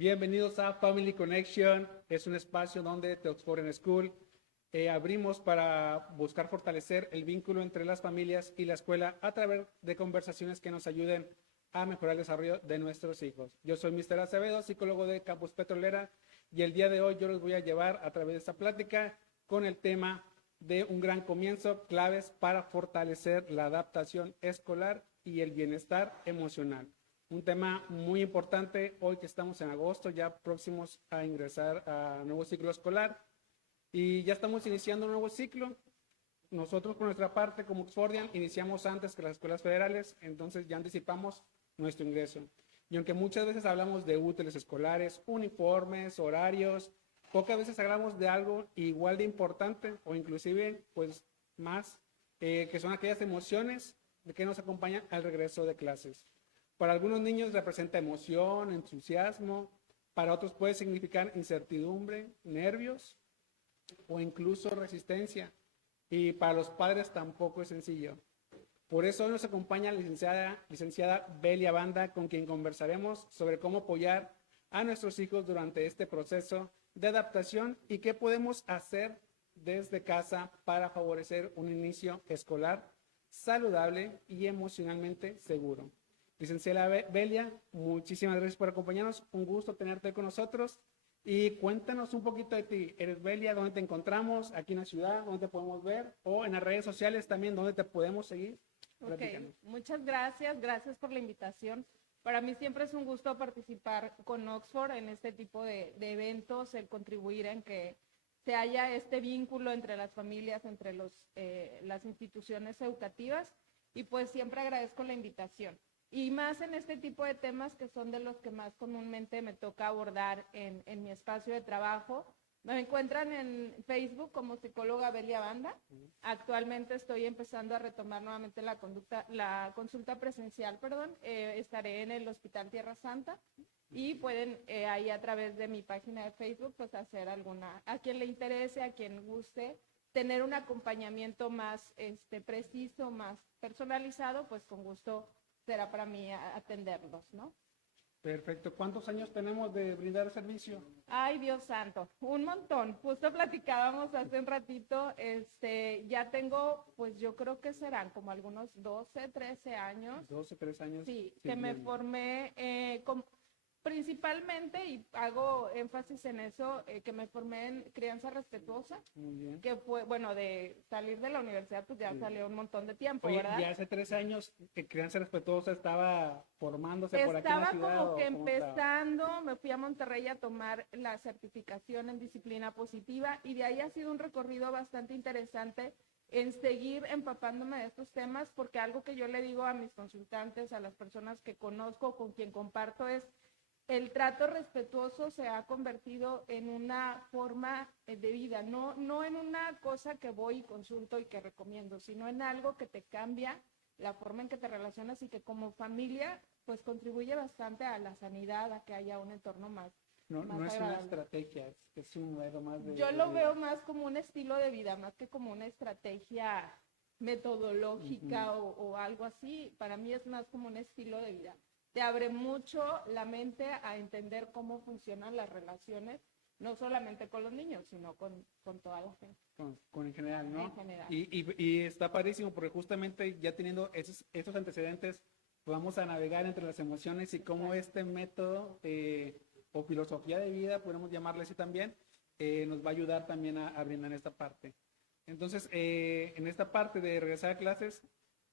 Bienvenidos a Family Connection. Es un espacio donde The Oxford School abrimos para buscar fortalecer el vínculo entre las familias y la escuela a través de conversaciones que nos ayuden a mejorar el desarrollo de nuestros hijos. Yo soy Mr. Acevedo, psicólogo de Campus Petrolera, y el día de hoy yo los voy a llevar a través de esta plática con el tema de un gran comienzo, claves para fortalecer la adaptación escolar y el bienestar emocional. Un tema muy importante hoy que estamos en agosto, ya próximos a ingresar a nuevo ciclo escolar y ya estamos iniciando un nuevo ciclo. Nosotros por nuestra parte como Oxfordian iniciamos antes que las escuelas federales, entonces ya anticipamos nuestro ingreso. Y aunque muchas veces hablamos de útiles escolares, uniformes, horarios, pocas veces hablamos de algo igual de importante o inclusive pues más, que son aquellas emociones que nos acompañan al regreso de clases. Para algunos niños representa emoción, entusiasmo, para otros puede significar incertidumbre, nervios o incluso resistencia. Y para los padres tampoco es sencillo. Por eso hoy nos acompaña la licenciada Belia Banda, con quien conversaremos sobre cómo apoyar a nuestros hijos durante este proceso de adaptación y qué podemos hacer desde casa para favorecer un inicio escolar saludable y emocionalmente seguro. Licenciada Belia, muchísimas gracias por acompañarnos. Un gusto tenerte con nosotros. Y cuéntanos un poquito de ti. ¿Eres Belia? ¿Dónde te encontramos? ¿Aquí en la ciudad? ¿Dónde te podemos ver? O en las redes sociales también, ¿dónde te podemos seguir? Ok, muchas gracias. Gracias por la invitación. Para mí siempre es un gusto participar con Oxford en este tipo de eventos, el contribuir en que se haya este vínculo entre las familias, entre las instituciones educativas. Y pues siempre agradezco la invitación. Y más en este tipo de temas que son de los que más comúnmente me toca abordar en mi espacio de trabajo. Me encuentran en Facebook como psicóloga Belia Banda. Actualmente estoy empezando a retomar nuevamente la consulta presencial, estaré en el Hospital Tierra Santa y pueden ahí a través de mi página de Facebook pues hacer a quien le interese, a quien guste, tener un acompañamiento más preciso, más personalizado, pues con gusto será para mí atenderlos, ¿no? Perfecto. ¿Cuántos años tenemos de brindar el servicio? Ay, Dios santo, un montón. Justo platicábamos hace un ratito, ya tengo, pues yo creo que serán como algunos 12, 13 años. 12, 13 años. Sí, que me formé principalmente, y hago énfasis en eso, que me formé en crianza respetuosa. Muy bien. Que fue, bueno, de salir de la universidad, pues ya salió un montón de tiempo, Oye, ¿verdad? ya hace 13 años que Crianza Respetuosa estaba formándose por aquí en la ciudad. Estaba como que empezando, estaba? me fui a Monterrey a tomar la certificación en disciplina positiva y de ahí ha sido un recorrido bastante interesante en seguir empapándome de estos temas, porque algo que yo le digo a mis consultantes, a las personas que conozco, con quien comparto, es el trato respetuoso se ha convertido en una forma de vida, no en una cosa que voy y consulto y que recomiendo, sino en algo que te cambia la forma en que te relacionas y que como familia pues contribuye bastante a la sanidad, a que haya un entorno más No es agradable. una estrategia, es un modo más de... Yo lo veo más como un estilo de vida, más que como una estrategia metodológica o algo así. Para mí es más como un estilo de vida. Te abre mucho la mente a entender cómo funcionan las relaciones, no solamente con los niños, sino con toda la gente. Con en general, ¿no? En general. Y está padrísimo porque justamente ya teniendo estos antecedentes, vamos a navegar entre las emociones y cómo este método o filosofía de vida, podemos llamarle así también, nos va a ayudar también a brindar esta parte. Entonces, en esta parte de regresar a clases,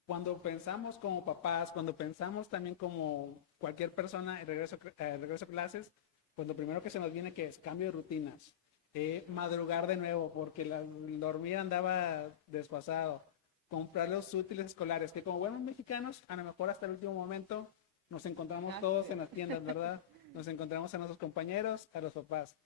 cuando pensamos como papás, cuando pensamos también como cualquier persona en regreso a clases, pues lo primero que se nos viene que es cambio de rutinas, madrugar de nuevo porque el dormir andaba desfasado, comprar los útiles escolares, que como buenos mexicanos, a lo mejor hasta el último momento nos encontramos todos en las tiendas, ¿verdad? Nos encontramos a nuestros compañeros, a los papás.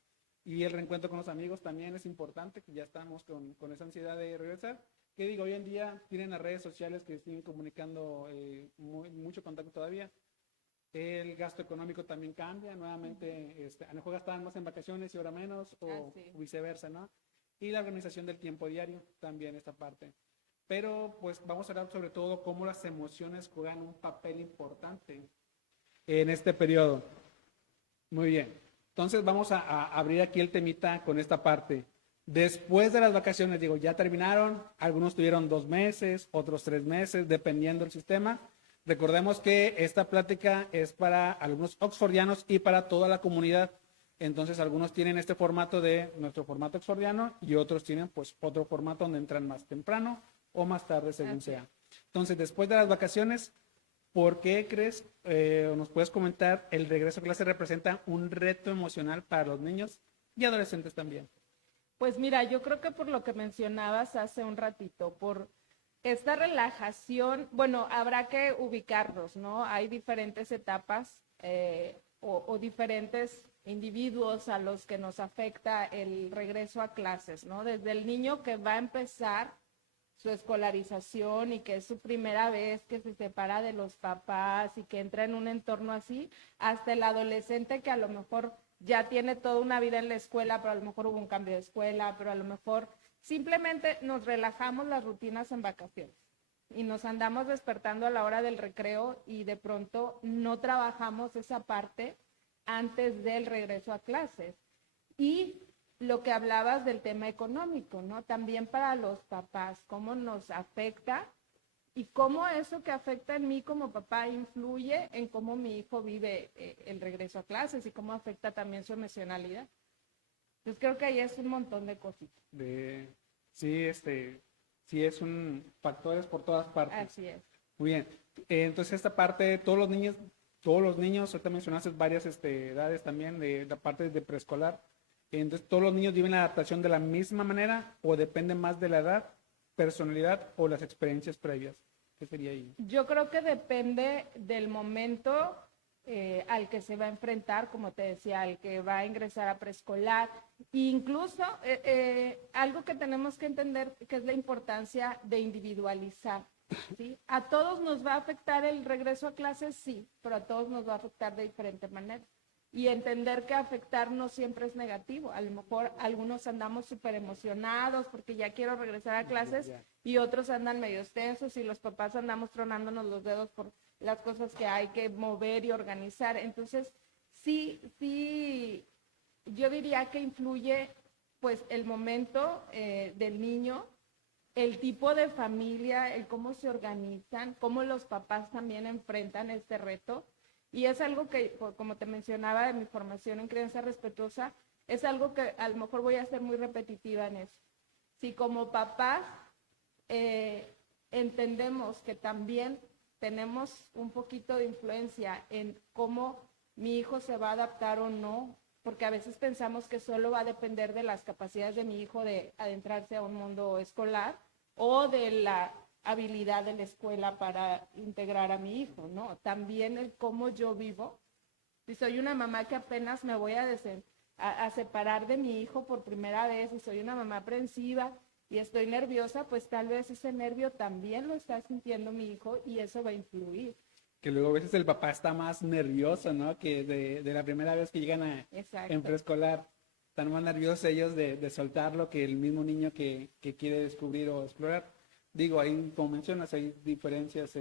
Y el reencuentro con los amigos también es importante, que ya estamos con esa ansiedad de regresar. Que digo, hoy en día tienen las redes sociales que siguen comunicando mucho contacto todavía. El gasto económico también cambia, nuevamente, a lo mejor gastaban más en vacaciones y ahora menos, o viceversa, ¿no? Y la organización del tiempo diario, también esta parte. Pero, pues, vamos a hablar sobre todo cómo las emociones juegan un papel importante en este periodo. Muy bien. Entonces vamos a abrir aquí el temita con esta parte. Después de las vacaciones, digo, ya terminaron, algunos tuvieron 2 meses, otros 3 meses, dependiendo del sistema. Recordemos que esta plática es para alumnos oxfordianos y para toda la comunidad. Entonces, algunos tienen este formato de nuestro formato oxfordiano y otros tienen pues otro formato donde entran más temprano o más tarde, según sea. Entonces, después de las vacaciones, ¿por qué crees, o nos puedes comentar, el regreso a clase representa un reto emocional para los niños y adolescentes también? Pues mira, yo creo que por lo que mencionabas hace un ratito, por esta relajación, bueno, habrá que ubicarlos, ¿no? Hay diferentes etapas o diferentes individuos a los que nos afecta el regreso a clases, ¿no? Desde el niño que va a empezar su escolarización y que es su primera vez que se separa de los papás y que entra en un entorno así, hasta el adolescente que a lo mejor ya tiene toda una vida en la escuela, pero a lo mejor hubo un cambio de escuela, pero a lo mejor simplemente nos relajamos las rutinas en vacaciones y nos andamos despertando a la hora del recreo y de pronto no trabajamos esa parte antes del regreso a clases. Y lo que hablabas del tema económico, ¿no? También para los papás, cómo nos afecta y cómo eso que afecta en mí como papá influye en cómo mi hijo vive el regreso a clases y cómo afecta también su emocionalidad. Entonces creo que ahí es un montón de cositas. Sí, sí es un factores por todas partes. Así es. Muy bien. Entonces esta parte, todos los niños, ahorita mencionaste varias edades también, de la parte de preescolar. Entonces, ¿todos los niños viven la adaptación de la misma manera o depende más de la edad, personalidad o las experiencias previas? ¿Qué sería ahí? Yo creo que depende del momento al que se va a enfrentar, como te decía, al que va a ingresar a preescolar. Incluso algo que tenemos que entender que es la importancia de individualizar. ¿Sí? A todos nos va a afectar el regreso a clases, sí, pero a todos nos va a afectar de diferente manera. Y entender que afectar no siempre es negativo. A lo mejor algunos andamos súper emocionados porque ya quiero regresar a clases y otros andan medio tensos y los papás andamos tronándonos los dedos por las cosas que hay que mover y organizar. Entonces, sí, yo diría que influye pues el momento del niño, el tipo de familia, el cómo se organizan, cómo los papás también enfrentan este reto. Y es algo que, como te mencionaba de mi formación en crianza respetuosa, es algo que a lo mejor voy a ser muy repetitiva en eso. Si como papás entendemos que también tenemos un poquito de influencia en cómo mi hijo se va a adaptar o no, porque a veces pensamos que solo va a depender de las capacidades de mi hijo de adentrarse a un mundo escolar o de la habilidad de la escuela para integrar a mi hijo, ¿no? También el cómo yo vivo. Si soy una mamá que apenas me voy a separar de mi hijo por primera vez y soy una mamá aprensiva y estoy nerviosa, pues tal vez ese nervio también lo está sintiendo mi hijo y eso va a influir. Que luego a veces el papá está más nervioso, ¿no? Que de la primera vez que llegan en preescolar. Están más nerviosos ellos de soltar lo que el mismo niño que quiere descubrir o explorar. Digo, ahí, como mencionas, hay diferencias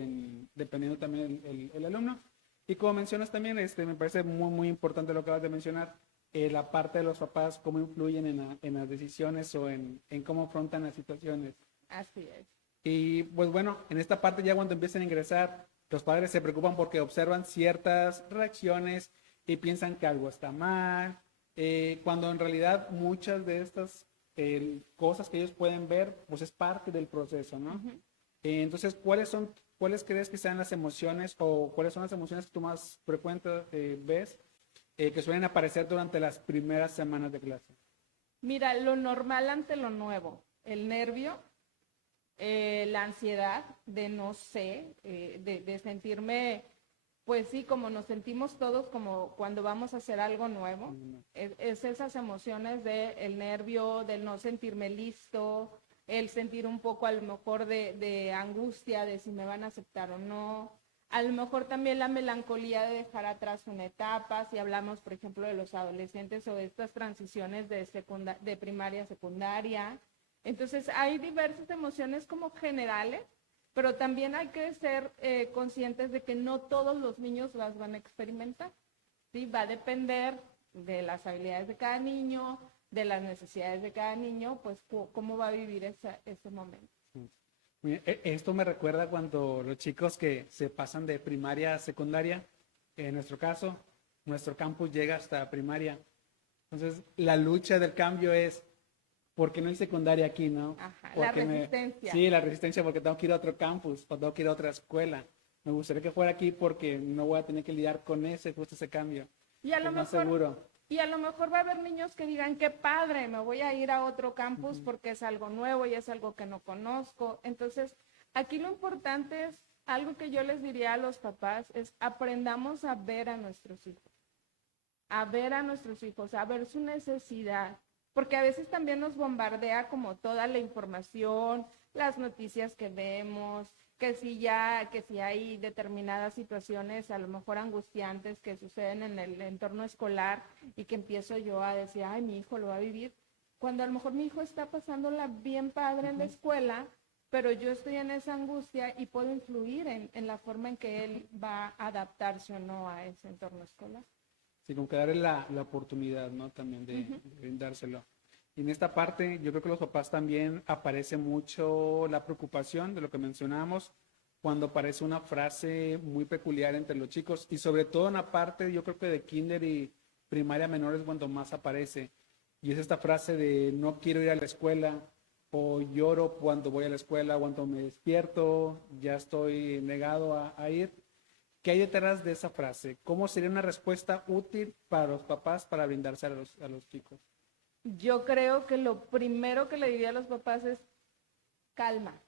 dependiendo también el alumno. Y como mencionas también, me parece muy, muy importante lo que acabas de mencionar, la parte de los papás, cómo influyen en las decisiones o en cómo afrontan las situaciones. Así es. Y pues bueno, en esta parte ya cuando empiezan a ingresar, los padres se preocupan porque observan ciertas reacciones y piensan que algo está mal, cuando en realidad muchas de estas cosas que ellos pueden ver, pues es parte del proceso, ¿no? Uh-huh. Entonces, ¿cuáles crees que sean las emociones o cuáles son las emociones que tú más frecuente ves que suelen aparecer durante las primeras semanas de clase? Mira, lo normal ante lo nuevo, el nervio, la ansiedad de no sé, de sentirme, pues sí, como nos sentimos todos como cuando vamos a hacer algo nuevo, es esas emociones del nervio, del no sentirme listo, el sentir un poco a lo mejor de angustia de si me van a aceptar o no, a lo mejor también la melancolía de dejar atrás una etapa, si hablamos por ejemplo de los adolescentes o de estas transiciones de primaria a secundaria. Entonces hay diversas emociones como generales, pero también hay que ser conscientes de que no todos los niños las van a experimentar, ¿sí? Va a depender de las habilidades de cada niño, de las necesidades de cada niño, pues cómo va a vivir ese momento. Mira, esto me recuerda cuando los chicos que se pasan de primaria a secundaria, en nuestro caso, nuestro campus llega hasta primaria. Entonces, la lucha del cambio es, ¿por qué no hay secundaria aquí, no? Ajá, la resistencia. Sí, la resistencia porque tengo que ir a otro campus o tengo que ir a otra escuela. Me gustaría que fuera aquí porque no voy a tener que lidiar con justo ese cambio. Y a lo Es más mejor, seguro. y a lo mejor va a haber niños que digan, qué padre, me voy a ir a otro campus porque es algo nuevo y es algo que no conozco. Entonces, aquí lo importante es, algo que yo les diría a los papás, es aprendamos a ver a nuestros hijos, a ver a nuestros hijos, a ver su necesidad, porque a veces también nos bombardea como toda la información, las noticias que vemos, que si hay determinadas situaciones a lo mejor angustiantes que suceden en el entorno escolar y que empiezo yo a decir, ay, mi hijo lo va a vivir, cuando a lo mejor mi hijo está pasándola bien padre en la escuela, pero yo estoy en esa angustia y puedo influir en la forma en que él va a adaptarse o no a ese entorno escolar. Sí, como que darle la oportunidad, ¿no? También de brindárselo. Y en esta parte, yo creo que los papás también aparece mucho la preocupación de lo que mencionamos cuando aparece una frase muy peculiar entre los chicos y sobre todo en la parte, yo creo que de kinder y primaria menor es cuando más aparece. Y es esta frase de no quiero ir a la escuela o lloro cuando voy a la escuela, cuando me despierto, ya estoy negado a ir. ¿Qué hay detrás de esa frase? ¿Cómo sería una respuesta útil para los papás para brindarse a los chicos? Yo creo que lo primero que le diría a los papás es calma.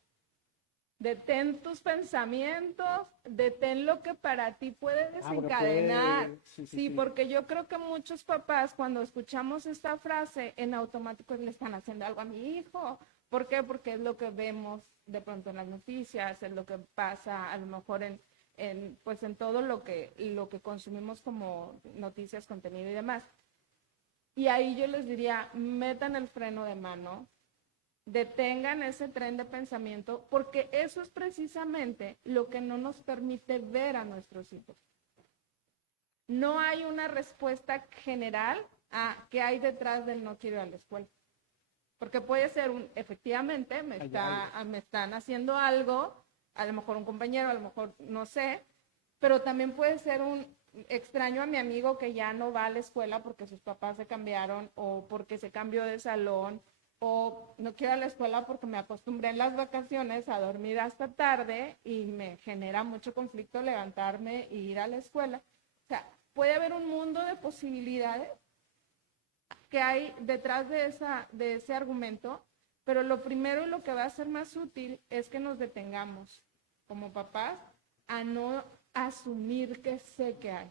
Detén tus pensamientos, detén lo que para ti puede desencadenar. Sí, porque yo creo que muchos papás cuando escuchamos esta frase en automático le están haciendo algo a mi hijo. ¿Por qué? Porque es lo que vemos de pronto en las noticias, es lo que pasa a lo mejor pues en todo lo que consumimos como noticias, contenido y demás. Y ahí yo les diría, metan el freno de mano, detengan ese tren de pensamiento, porque eso es precisamente lo que no nos permite ver a nuestros hijos. No hay una respuesta general a qué hay detrás del no quiero ir a la escuela. Porque puede ser efectivamente, me están haciendo algo, a lo mejor un compañero, a lo mejor no sé, pero también puede ser un extraño a mi amigo que ya no va a la escuela porque sus papás se cambiaron o porque se cambió de salón o no quiero ir a la escuela porque me acostumbré en las vacaciones a dormir hasta tarde y me genera mucho conflicto levantarme e ir a la escuela. O sea, puede haber un mundo de posibilidades que hay detrás de ese argumento, pero lo primero y lo que va a ser más útil es que nos detengamos como papás a no asumir que sé que hay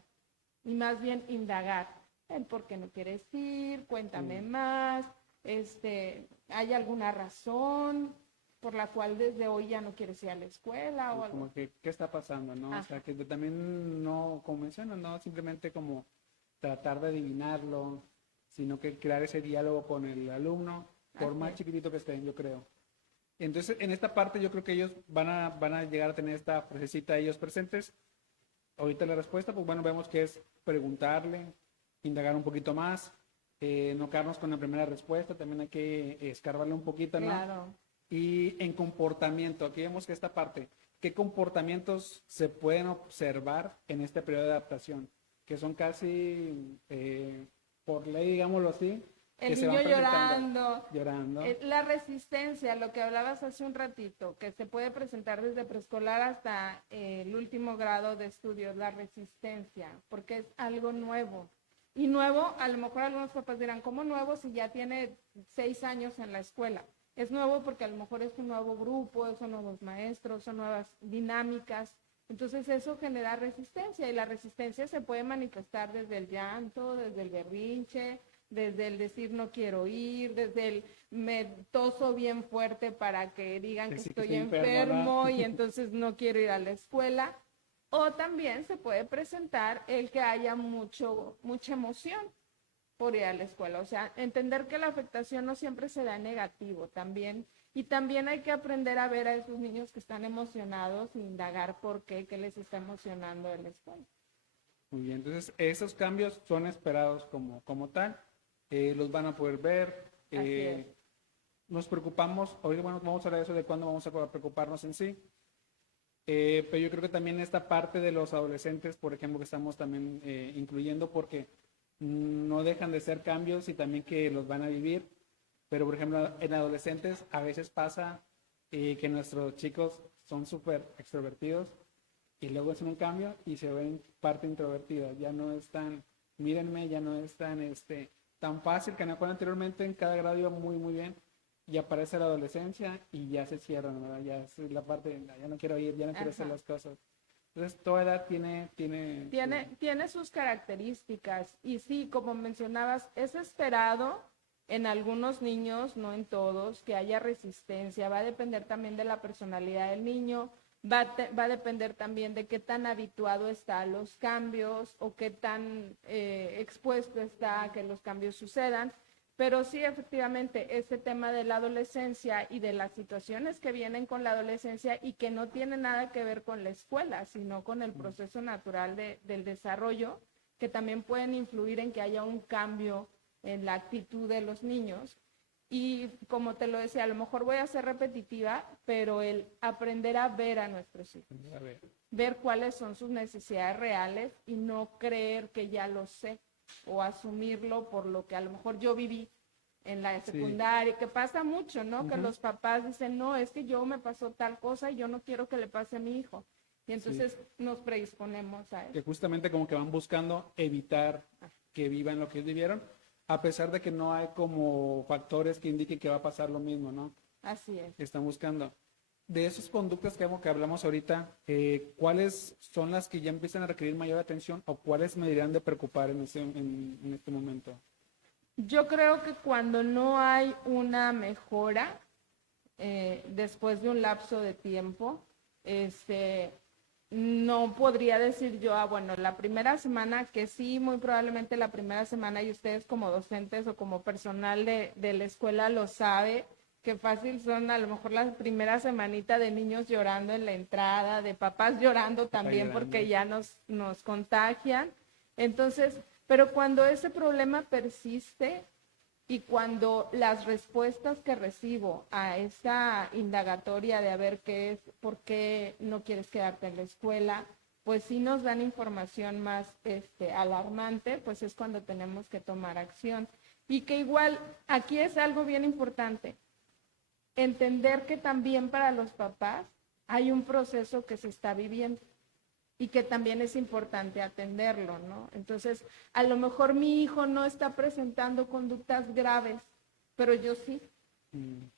y más bien indagar el por qué no quieres ir, cuéntame más, ¿hay alguna razón por la cual desde hoy ya no quieres ir a la escuela o algo? Como que, ¿qué está pasando, no? O sea, que también no, como mencionan, no simplemente como tratar de adivinarlo, sino que crear ese diálogo con el alumno, por más chiquitito que estén, yo creo. Entonces, en esta parte yo creo que ellos van a llegar a tener esta frasecita ellos presentes. Ahorita la respuesta, pues bueno, vemos que es preguntarle, indagar un poquito más, no quedarnos con la primera respuesta, también hay que escarbarle un poquito, ¿no? Claro. Y en comportamiento, aquí vemos que esta parte, ¿qué comportamientos se pueden observar en este periodo de adaptación? Que son casi, por ley, digámoslo así, el que niño se van llorando. La resistencia, lo que hablabas hace un ratito, que se puede presentar desde preescolar hasta el último grado de estudios, la resistencia, porque es algo nuevo. Y nuevo, a lo mejor algunos papás dirán, ¿cómo nuevo si ya tiene 6 años en la escuela? Es nuevo porque a lo mejor es un nuevo grupo, son nuevos maestros, son nuevas dinámicas. Entonces eso genera resistencia y la resistencia se puede manifestar desde el llanto, desde el berrinche, desde el decir no quiero ir, desde el me toso bien fuerte para que digan que estoy enfermo y entonces no quiero ir a la escuela. O también se puede presentar el que haya mucha emoción por ir a la escuela. O sea, entender que la afectación no siempre se da negativo también. Y también hay que aprender a ver a esos niños que están emocionados e indagar por qué les está emocionando en la escuela. Muy bien, entonces esos cambios son esperados como tal, los van a poder ver. Así es. Nos preocupamos, hoy bueno, vamos a hablar de eso de cuándo vamos a preocuparnos en sí, pero yo creo que también esta parte de los adolescentes, por ejemplo, que estamos también incluyendo, porque no dejan de ser cambios y también que los van a vivir, pero por ejemplo en adolescentes a veces pasa que nuestros chicos son súper extrovertidos y luego hacen un cambio y se ven parte introvertida, ya no es tan, mírenme, ya no es tan, tan fácil que anteriormente en cada grado iba muy bien y aparece la adolescencia y ya se cierran, ¿verdad? Ya es la parte de, ya no quiero ir, ya no quiero hacer Ajá. las cosas. Entonces toda edad tiene Tiene sus características y sí, como mencionabas, es esperado en algunos niños, no en todos, que haya resistencia. Va a depender también de la personalidad del niño, va a depender también de qué tan habituado está a los cambios o qué tan expuesto está a que los cambios sucedan. Pero sí, efectivamente, este tema de la adolescencia y de las situaciones que vienen con la adolescencia y que no tienen nada que ver con la escuela, sino con el proceso natural del desarrollo, que también pueden influir en que haya un cambio en la actitud de los niños. Y como te lo decía, a lo mejor voy a ser repetitiva, pero el aprender a ver a nuestros hijos, a ver, ver cuáles son sus necesidades reales y no creer que ya lo sé o asumirlo por lo que a lo mejor yo viví en la secundaria, que pasa mucho, ¿no? Que los papás dicen, no, es que yo me pasó tal cosa y yo no quiero que le pase a mi hijo. Y entonces nos predisponemos a que eso. justamente como que van buscando evitar que vivan lo que ellos vivieron, a pesar de que no hay como factores que indiquen que va a pasar lo mismo, ¿no? Así es. Están buscando. De esas conductas que hablamos ahorita, ¿cuáles son las que ya empiezan a requerir mayor atención o cuáles me deberían de preocupar en este momento? Yo creo que cuando no hay una mejora después de un lapso de tiempo, no podría decir yo, bueno, la primera semana, que sí, muy probablemente la primera semana, y ustedes como docentes o como personal de la escuela lo sabe, que fácil son a lo mejor la primera semanita de niños llorando en la entrada, de papás llorando también llorando. porque ya nos contagian. Entonces, pero cuando ese problema persiste y cuando las respuestas que recibo a esa indagatoria de a ver qué es, por qué no quieres quedarte en la escuela, pues sí nos dan información más alarmante, pues es cuando tenemos que tomar acción. Y que igual, aquí es algo bien importante, entender que también para los papás hay un proceso que se está viviendo y que también es importante atenderlo, ¿no? Entonces, a lo mejor mi hijo no está presentando conductas graves, pero yo sí.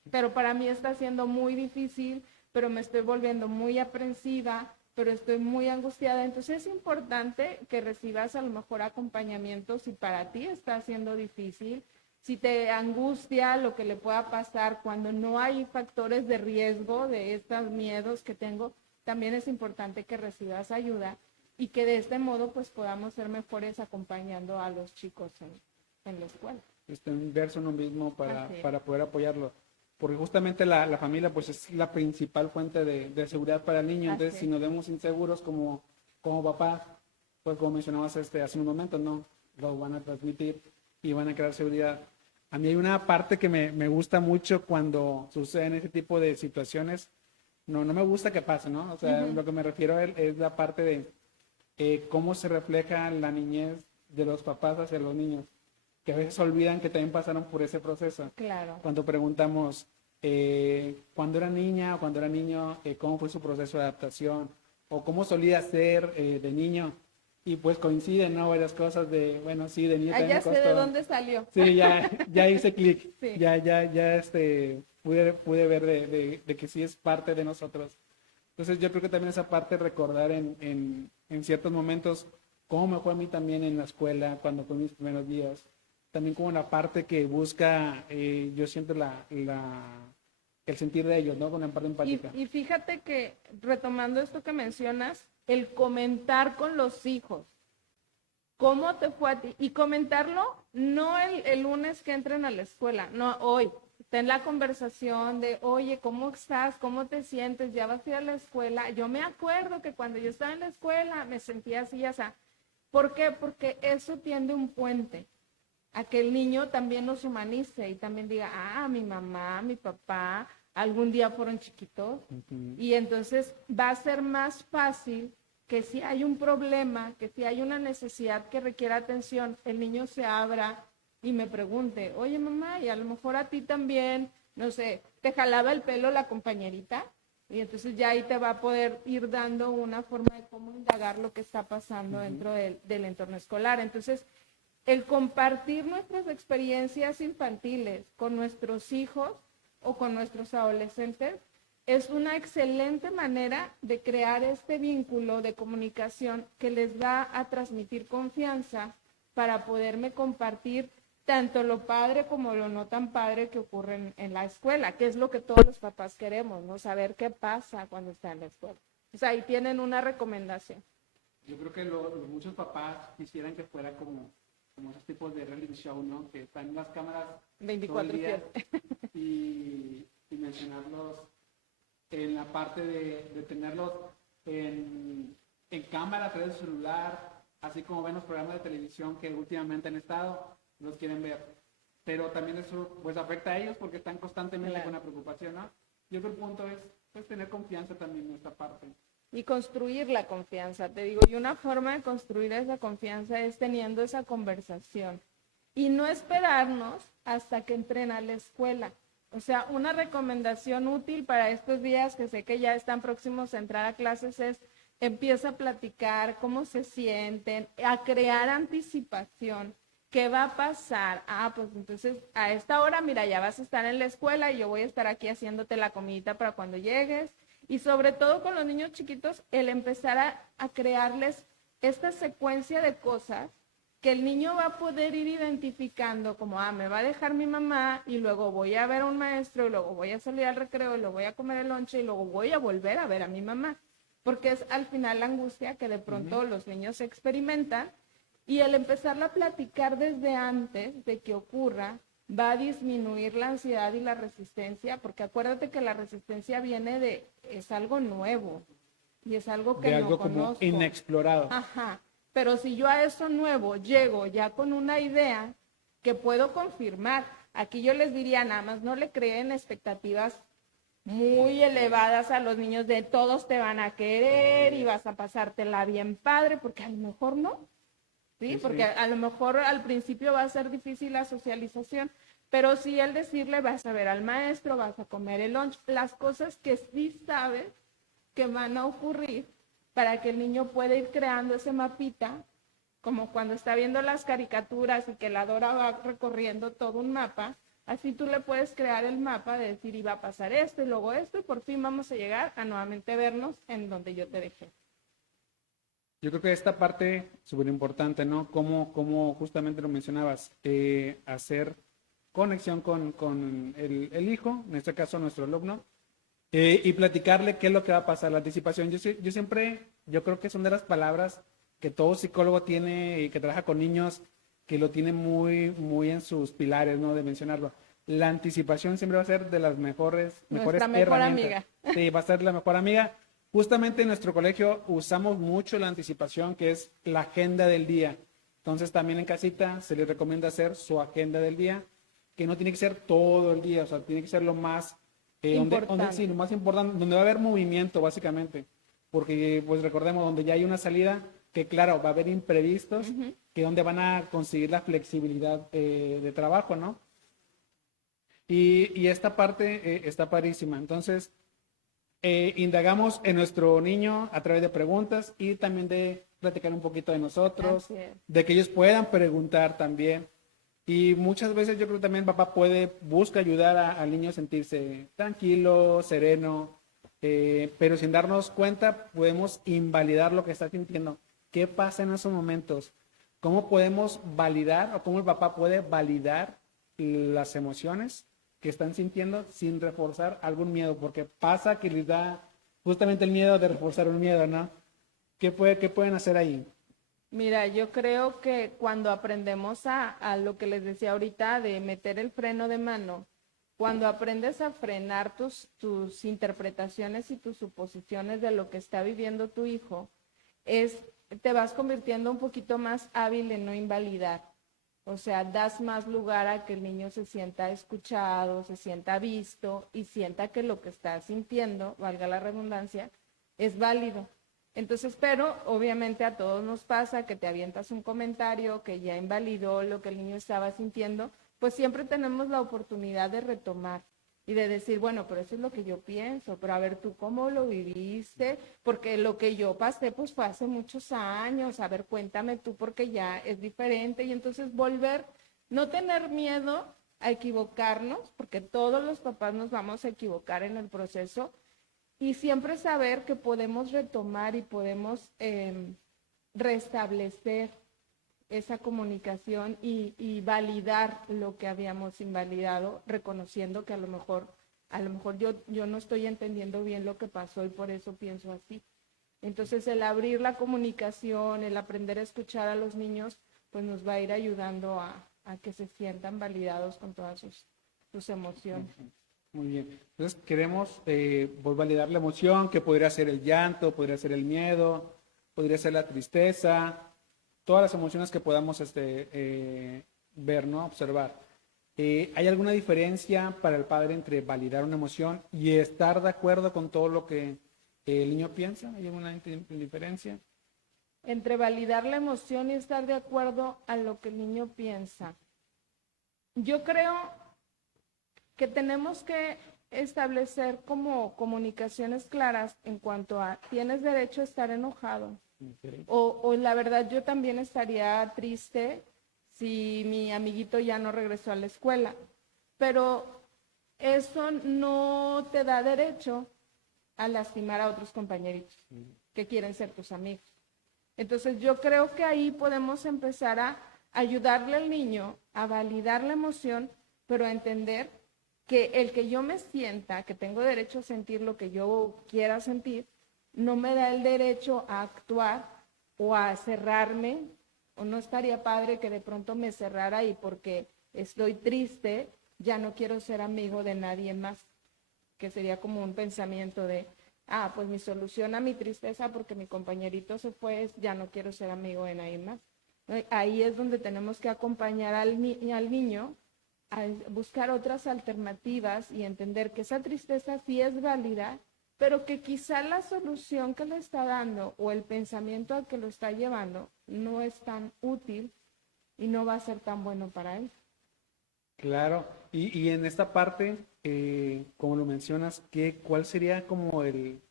Pero para mí está siendo muy difícil, pero me estoy volviendo muy aprensiva, pero estoy muy angustiada. Entonces es importante que recibas a lo mejor acompañamiento si para ti está siendo difícil, si te angustia lo que le pueda pasar cuando no hay factores de riesgo de estos miedos que tengo, también es importante que recibas ayuda y que de este modo pues podamos ser mejores acompañando a los chicos en la escuela. Inverso en uno mismo para poder apoyarlo. Porque justamente la familia pues es la principal fuente de seguridad para el niño. Entonces, si nos vemos inseguros como papá, pues como mencionabas hace un momento, no lo van a transmitir y van a crear seguridad. A mí hay una parte que me gusta mucho cuando suceden ese tipo de situaciones. No me gusta que pase, ¿no? O sea, lo que me refiero es la parte de cómo se refleja la niñez de los papás hacia los niños, que a veces olvidan que también pasaron por ese proceso. Claro. Cuando preguntamos, cuando era niña o cuando era niño, cómo fue su proceso de adaptación, o cómo solía ser de niño, y pues coinciden, ¿no? Varias cosas de, bueno, sí, de niño también ya me sé costó. de dónde salió. Sí, ya hice clic, Sí. ya pude ver de que sí es parte de nosotros. Entonces yo creo que también esa parte recordar en ciertos momentos cómo me fue a mí también en la escuela cuando fue mis primeros días, también como la parte que busca, yo siento el sentir de ellos, ¿no? Con la parte empática. Y fíjate que, retomando esto que mencionas, el comentar con los hijos, ¿cómo te fue a ti? Y comentarlo no el lunes que entren a la escuela, no hoy. Ten la conversación de, oye, ¿cómo estás? ¿Cómo te sientes? ¿Ya vas a ir a la escuela? Yo me acuerdo que cuando yo estaba en la escuela me sentía así, o sea, ¿Por qué? Porque eso tiende un puente a que el niño también nos humanice y también diga, ah, mi mamá, mi papá, algún día fueron chiquitos. Y entonces va a ser más fácil que si hay un problema, que si hay una necesidad que requiera atención, el niño se abra y me pregunte, oye mamá, y a lo mejor a ti también, no sé, te jalaba el pelo la compañerita, y entonces ya ahí te va a poder ir dando una forma de cómo indagar lo que está pasando dentro del entorno escolar. Entonces, el compartir nuestras experiencias infantiles con nuestros hijos o con nuestros adolescentes es una excelente manera de crear este vínculo de comunicación que les va a transmitir confianza para poderme compartir tanto lo padre como lo no tan padre que ocurre en la escuela, que es lo que todos los papás queremos, ¿no? Saber qué pasa cuando está en la escuela. O sea, ahí tienen una recomendación. Yo creo que muchos papás quisieran que fuera como esos tipos de reality show, ¿no? Que están en las cámaras 24/7. Y mencionarlos en la parte de tenerlos en cámara, a través del celular, así como ven los programas de televisión que últimamente han estado, los quieren ver. Pero también eso pues afecta a ellos porque están constantemente con la preocupación, ¿no? Yo creo que el punto es pues, tener confianza también en esta parte. Y construir la confianza, te digo, y una forma de construir esa confianza es teniendo esa conversación y no esperarnos hasta que entren a la escuela. O sea, una recomendación útil para estos días que sé que ya están próximos a entrar a clases es empieza a platicar cómo se sienten, a crear anticipación. ¿Qué va a pasar? Ah, pues entonces a esta hora, mira, ya vas a estar en la escuela y yo voy a estar aquí haciéndote la comidita para cuando llegues. Y sobre todo con los niños chiquitos, el empezar a crearles esta secuencia de cosas que el niño va a poder ir identificando como, ah, me va a dejar mi mamá y luego voy a ver a un maestro y luego voy a salir al recreo y luego voy a comer el lonche y luego voy a volver a ver a mi mamá. Porque es al final la angustia que de pronto los niños experimentan y el empezarla a platicar desde antes de que ocurra va a disminuir la ansiedad y la resistencia, porque acuérdate que la resistencia viene es algo nuevo y es algo que de algo no como conozco. inexplorado. Ajá, pero si yo a eso nuevo llego ya con una idea que puedo confirmar, aquí yo les diría nada más no le creen expectativas muy elevadas a los niños de todos te van a querer y vas a pasártela bien padre, porque a lo mejor no. ¿Sí? Porque a lo mejor al principio va a ser difícil la socialización, pero sí el decirle vas a ver al maestro, vas a comer el lunch, las cosas que sí sabes que van a ocurrir para que el niño pueda ir creando ese mapita, como cuando está viendo las caricaturas y que la Dora va recorriendo todo un mapa, así tú le puedes crear el mapa de decir iba a pasar esto y luego esto y por fin vamos a llegar a nuevamente vernos en donde yo te dejé. Yo creo que esta parte súper importante, ¿no? Como justamente lo mencionabas, hacer conexión con el hijo, en este caso nuestro alumno, y platicarle qué es lo que va a pasar, la anticipación. Yo creo que son de las palabras que todo psicólogo tiene y que trabaja con niños, que lo tiene muy, muy en sus pilares, ¿no? De mencionarlo. La anticipación siempre va a ser de las mejores Nuestra mejor herramientas. amiga. Sí, va a ser la mejor amiga. Justamente en nuestro colegio usamos mucho la anticipación, que es la agenda del día. Entonces también en casita se les recomienda hacer su agenda del día, que no tiene que ser todo el día, o sea, tiene que ser lo más Importante. lo más importante, donde va a haber movimiento básicamente. Porque pues recordemos, donde ya hay una salida, que claro, va a haber imprevistos, que donde van a conseguir la flexibilidad de trabajo, ¿no? Y esta parte está parísima. Entonces, indagamos en nuestro niño a través de preguntas y también de platicar un poquito de nosotros, de que ellos puedan preguntar también. Y muchas veces yo creo que también papá busca ayudar al niño a sentirse tranquilo, sereno, pero sin darnos cuenta podemos invalidar lo que está sintiendo. ¿Qué pasa en esos momentos? ¿Cómo podemos validar o cómo el papá puede validar las emociones que están sintiendo sin reforzar algún miedo? Porque pasa que les da justamente el miedo de reforzar un miedo, ¿no? ¿Qué pueden hacer ahí? Mira, yo creo que cuando aprendemos a lo que les decía ahorita de meter el freno de mano, cuando aprendes a frenar tus interpretaciones y tus suposiciones de lo que está viviendo tu hijo, es te vas convirtiendo un poquito más hábil en no invalidar. O sea, das más lugar a que el niño se sienta escuchado, se sienta visto y sienta que lo que está sintiendo, valga la redundancia, es válido. Entonces, pero obviamente a todos nos pasa que te avientas un comentario que ya invalidó lo que el niño estaba sintiendo, pues siempre tenemos la oportunidad de retomar y de decir, bueno, pero eso es lo que yo pienso, pero a ver tú cómo lo viviste, porque lo que yo pasé pues fue hace muchos años, a ver, cuéntame tú porque ya es diferente y entonces volver, no tener miedo a equivocarnos, porque todos los papás nos vamos a equivocar en el proceso, y siempre saber que podemos retomar y podemos restablecer esa comunicación y validar lo que habíamos invalidado, reconociendo que a lo mejor yo no estoy entendiendo bien lo que pasó y por eso pienso así. Entonces el abrir la comunicación, el aprender a escuchar a los niños, pues nos va a ir ayudando a que se sientan validados con todas sus emociones. Muy bien. Entonces queremos validar la emoción, que podría ser el llanto, podría ser el miedo, podría ser la tristeza, todas las emociones que podamos ver, ¿no? Observar. ¿Hay alguna diferencia para el padre entre validar una emoción y estar de acuerdo con todo lo que el niño piensa? ¿Hay alguna diferencia? Entre validar la emoción y estar de acuerdo a lo que el niño piensa. Yo creo que tenemos que establecer como comunicaciones claras en cuanto a tienes derecho a estar enojado. Okay. O la verdad yo también estaría triste si mi amiguito ya no regresó a la escuela, pero eso no te da derecho a lastimar a otros compañeritos que quieren ser tus amigos. Entonces yo creo que ahí podemos empezar a ayudarle al niño a validar la emoción, pero a entender que el que yo me sienta, que tengo derecho a sentir lo que yo quiera sentir, no me da el derecho a actuar o a cerrarme, o no estaría padre que de pronto me cerrara y porque estoy triste, ya no quiero ser amigo de nadie más, que sería como un pensamiento de, pues mi solución a mi tristeza porque mi compañerito se fue, ya no quiero ser amigo de nadie más. Ahí es donde tenemos que acompañar al niño a buscar otras alternativas y entender que esa tristeza sí es válida, pero que quizá la solución que le está dando o el pensamiento al que lo está llevando no es tan útil y no va a ser tan bueno para él. Claro, y en esta parte, como lo mencionas, ¿cuál sería como el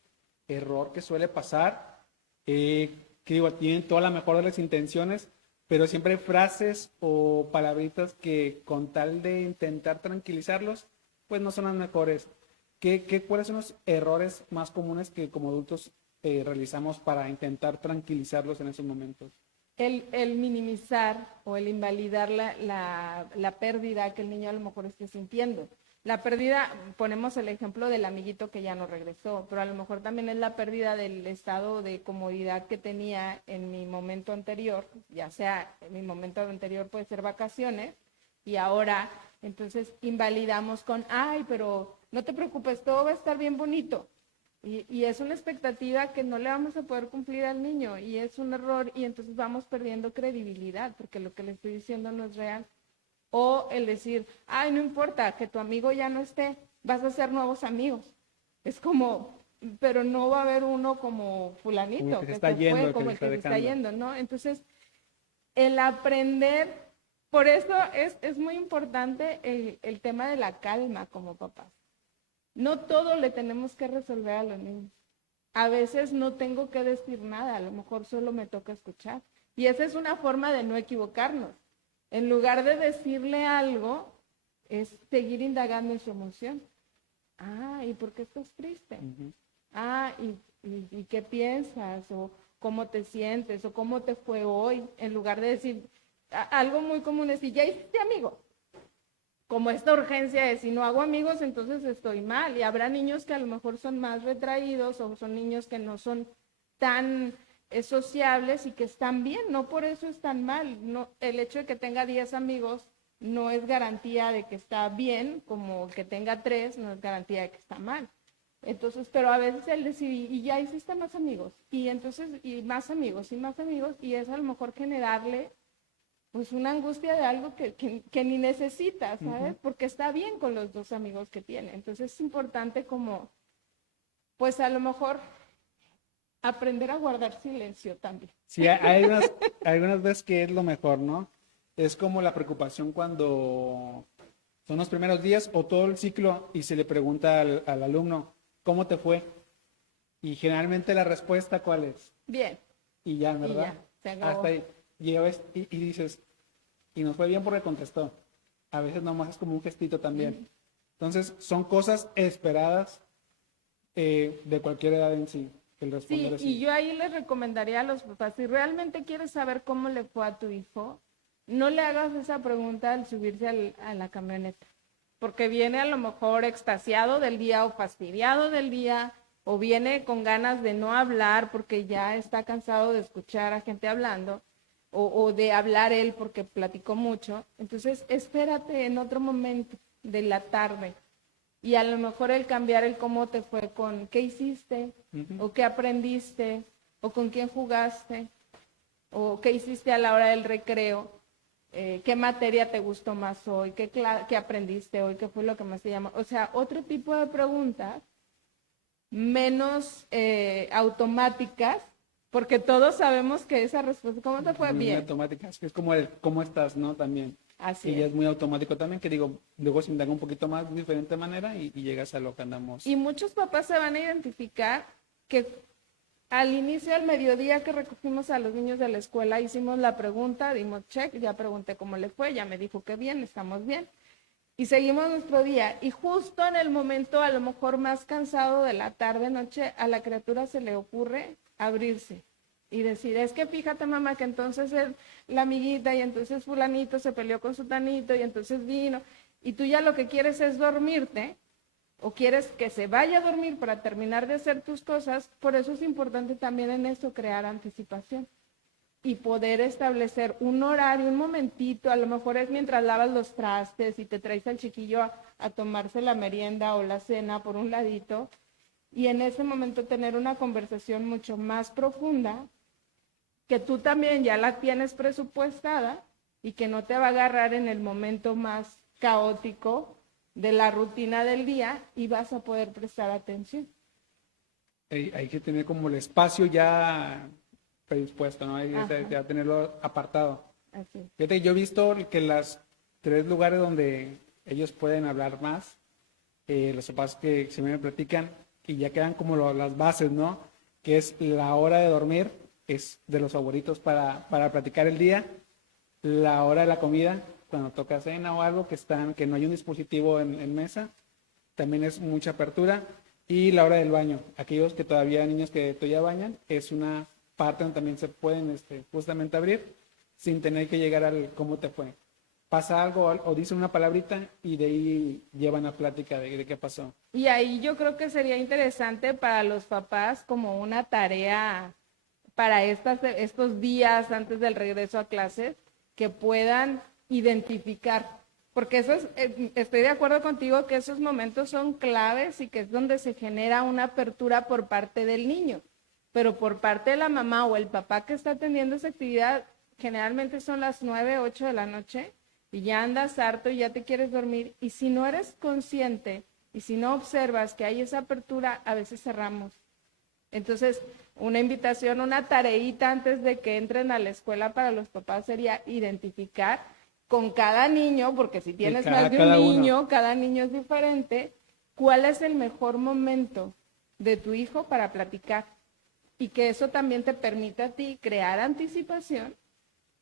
error que suele pasar? Que digo, tienen toda la mejor de las intenciones, pero siempre hay frases o palabritas que con tal de intentar tranquilizarlos, pues no son las mejores. ¿Cuáles son los errores más comunes que como adultos realizamos para intentar tranquilizarlos en esos momentos? El minimizar o el invalidar la pérdida que el niño a lo mejor esté sintiendo. La pérdida, ponemos el ejemplo del amiguito que ya no regresó, pero a lo mejor también es la pérdida del estado de comodidad que tenía en mi momento anterior, ya sea en mi momento anterior puede ser vacaciones, y ahora entonces invalidamos con, pero no te preocupes, todo va a estar bien bonito. Y es una expectativa que no le vamos a poder cumplir al niño y es un error y entonces vamos perdiendo credibilidad porque lo que le estoy diciendo no es real. O el decir, no importa, que tu amigo ya no esté, vas a hacer nuevos amigos. Es como, pero no va a haber uno como fulanito, que se está yendo, como el que se está yendo, ¿no? Entonces, el aprender, por eso es muy importante el tema de la calma como papás. No todo le tenemos que resolver a los niños. A veces no tengo que decir nada, a lo mejor solo me toca escuchar. Y esa es una forma de no equivocarnos. En lugar de decirle algo, es seguir indagando en su emoción. ¿Y por qué estás triste? Uh-huh. ¿Y qué piensas? O cómo te sientes, o cómo te fue hoy, en lugar de decir, algo muy común es decir, ¿ya hiciste amigos? Como esta urgencia de si no hago amigos, entonces estoy mal. Y habrá niños que a lo mejor son más retraídos o son niños que no son tan sociables y que están bien, no por eso están mal. No, el hecho de que tenga 10 amigos no es garantía de que está bien, como que tenga 3 no es garantía de que está mal. Entonces, pero a veces él decide, y ya hiciste más amigos, y entonces, y más amigos, y es a lo mejor generarle, pues, una angustia de algo que ni necesita, ¿sabes? Porque está bien con los 2 amigos que tiene. Entonces, es importante como, pues, a lo mejor aprender a guardar silencio también. Sí, algunas veces que es lo mejor, ¿no? Es como la preocupación cuando son los primeros días o todo el ciclo y se le pregunta al alumno, ¿cómo te fue? Y generalmente la respuesta, ¿cuál es? Bien. Y ya, Y ¿verdad? ya, se acabó. Hasta ahí. Y dices, y nos fue bien porque contestó. A veces nomás es como un gestito también. Entonces, son cosas esperadas de cualquier edad en sí, el responder Sí, así. y yo ahí les recomendaría a los papás, si realmente quieres saber cómo le fue a tu hijo, no le hagas esa pregunta al subirse a la camioneta, porque viene a lo mejor extasiado del día o fastidiado del día, o viene con ganas de no hablar porque ya está cansado de escuchar a gente hablando, o de hablar él porque platicó mucho. Entonces, espérate en otro momento de la tarde. Y a lo mejor el cambiar el cómo te fue con qué hiciste, o qué aprendiste, o con quién jugaste, o qué hiciste a la hora del recreo, qué materia te gustó más hoy, qué aprendiste hoy, qué fue lo que más te llamó. O sea, otro tipo de preguntas menos automáticas, porque todos sabemos que esa respuesta, ¿cómo te fue? Muy Bien. automáticas, es como el ¿cómo estás? ¿No? También. Así Y ya es. es muy automático también, que digo, luego se indaga un poquito más de diferente manera y llegas a lo que andamos. Y muchos papás se van a identificar que al inicio del mediodía que recogimos a los niños de la escuela, hicimos la pregunta, dimos check, ya pregunté cómo le fue, ya me dijo que bien, estamos bien. Y seguimos nuestro día. Y justo en el momento a lo mejor más cansado de la tarde, noche, a la criatura se le ocurre abrirse y decir, es que fíjate mamá que entonces la amiguita y entonces fulanito se peleó con su tanito y entonces vino. Y tú ya lo que quieres es dormirte o quieres que se vaya a dormir para terminar de hacer tus cosas. Por eso es importante también en esto crear anticipación y poder establecer un horario, un momentito, a lo mejor es mientras lavas los trastes y te traes al chiquillo a tomarse la merienda o la cena por un ladito, y en ese momento tener una conversación mucho más profunda, que tú también ya la tienes presupuestada y que no te va a agarrar en el momento más caótico de la rutina del día y vas a poder prestar atención. Hay que tener como el espacio ya predispuesto, ¿no? Hay que ya tenerlo apartado. Así. Fíjate, yo he visto que las 3 lugares donde ellos pueden hablar más, los papás que se me platican, y ya quedan como las bases, ¿no? Que es la hora de dormir, es de los favoritos para platicar el día, la hora de la comida, cuando toca cena o algo, que no hay un dispositivo en mesa, también es mucha apertura, y la hora del baño, aquellos que todavía, niños que todavía bañan, es una parte donde también se pueden justamente abrir sin tener que llegar al cómo te fue. Pasa algo o dicen una palabrita y de ahí llevan a plática de qué pasó. Y ahí yo creo que sería interesante para los papás como una tarea para estos días antes del regreso a clases, que puedan identificar, porque eso es, estoy de acuerdo contigo que esos momentos son claves y que es donde se genera una apertura por parte del niño, pero por parte de la mamá o el papá que está atendiendo esa actividad, generalmente son las 9, 8 de la noche y ya andas harto y ya te quieres dormir, y si no eres consciente y si no observas que hay esa apertura, a veces cerramos. Entonces, una invitación, una tareita antes de que entren a la escuela para los papás sería identificar con cada niño, porque si tienes más de un niño, cada niño es diferente, cuál es el mejor momento de tu hijo para platicar, y que eso también te permita a ti crear anticipación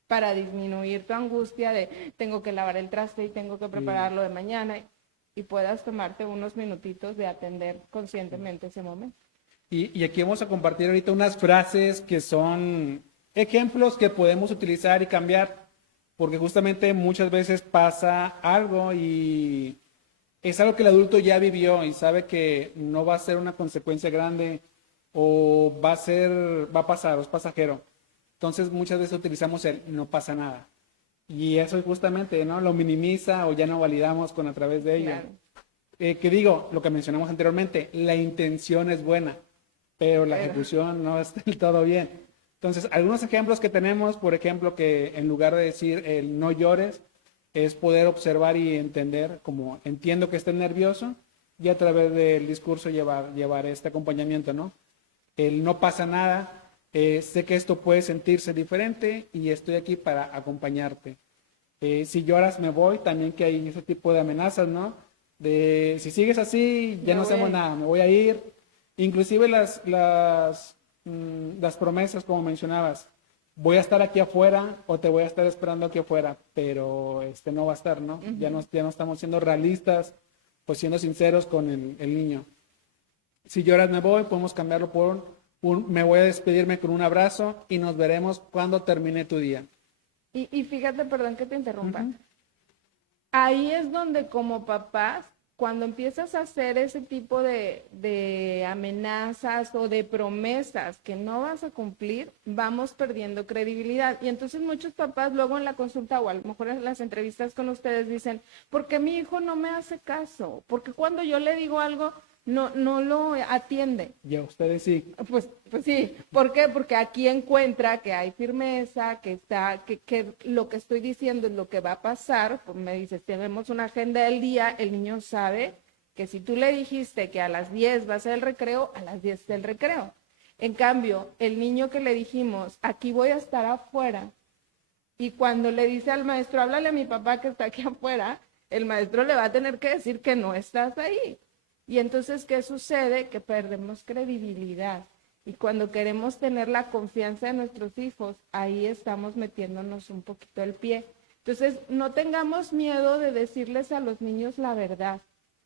para disminuir tu angustia de tengo que lavar el traste y tengo que prepararlo de mañana, y puedas tomarte unos minutitos de atender conscientemente ese momento. Y aquí vamos a compartir ahorita unas frases que son ejemplos que podemos utilizar y cambiar, porque justamente muchas veces pasa algo y es algo que el adulto ya vivió y sabe que no va a ser una consecuencia grande o va a pasar, o es pasajero. Entonces muchas veces utilizamos el no pasa nada. Y eso justamente, ¿no? Lo minimiza o ya no validamos a través de ello. Claro. que digo, lo que mencionamos anteriormente, la intención es buena, pero la ejecución no está del todo bien. Entonces, algunos ejemplos que tenemos, por ejemplo, que en lugar de decir el no llores, es poder observar y entender, como entiendo que estés nervioso, y a través del discurso llevar este acompañamiento, ¿no? El no pasa nada, sé que esto puede sentirse diferente y estoy aquí para acompañarte. Si lloras me voy, también que hay ese tipo de amenazas, ¿no? De si sigues así, ya no hacemos nada, me voy a ir. Inclusive las promesas, como mencionabas, voy a estar aquí afuera o te voy a estar esperando aquí afuera, pero no va a estar, ¿no? Ya no estamos siendo realistas, pues siendo sinceros con el niño. Si lloras me voy, podemos cambiarlo por me voy a despedirme con un abrazo y nos veremos cuando termine tu día. Y fíjate, perdón que te interrumpa, ahí es donde como papás, cuando empiezas a hacer ese tipo de amenazas o de promesas que no vas a cumplir, vamos perdiendo credibilidad. Y entonces muchos papás luego en la consulta o a lo mejor en las entrevistas con ustedes dicen, ¿por qué mi hijo no me hace caso? Porque cuando yo le digo algo, no lo atiende. Y a ustedes sí. Pues sí, ¿por qué? Porque aquí encuentra que hay firmeza, que lo que estoy diciendo es lo que va a pasar. Pues me dices, tenemos una agenda del día, el niño sabe que si tú le dijiste que a las 10 va a ser el recreo, a las 10 es el recreo. En cambio, el niño que le dijimos, aquí voy a estar afuera, y cuando le dice al maestro, háblale a mi papá que está aquí afuera, el maestro le va a tener que decir que no estás ahí. Y entonces, ¿qué sucede? Que perdemos credibilidad. Y cuando queremos tener la confianza de nuestros hijos, ahí estamos metiéndonos un poquito el pie. Entonces, no tengamos miedo de decirles a los niños la verdad.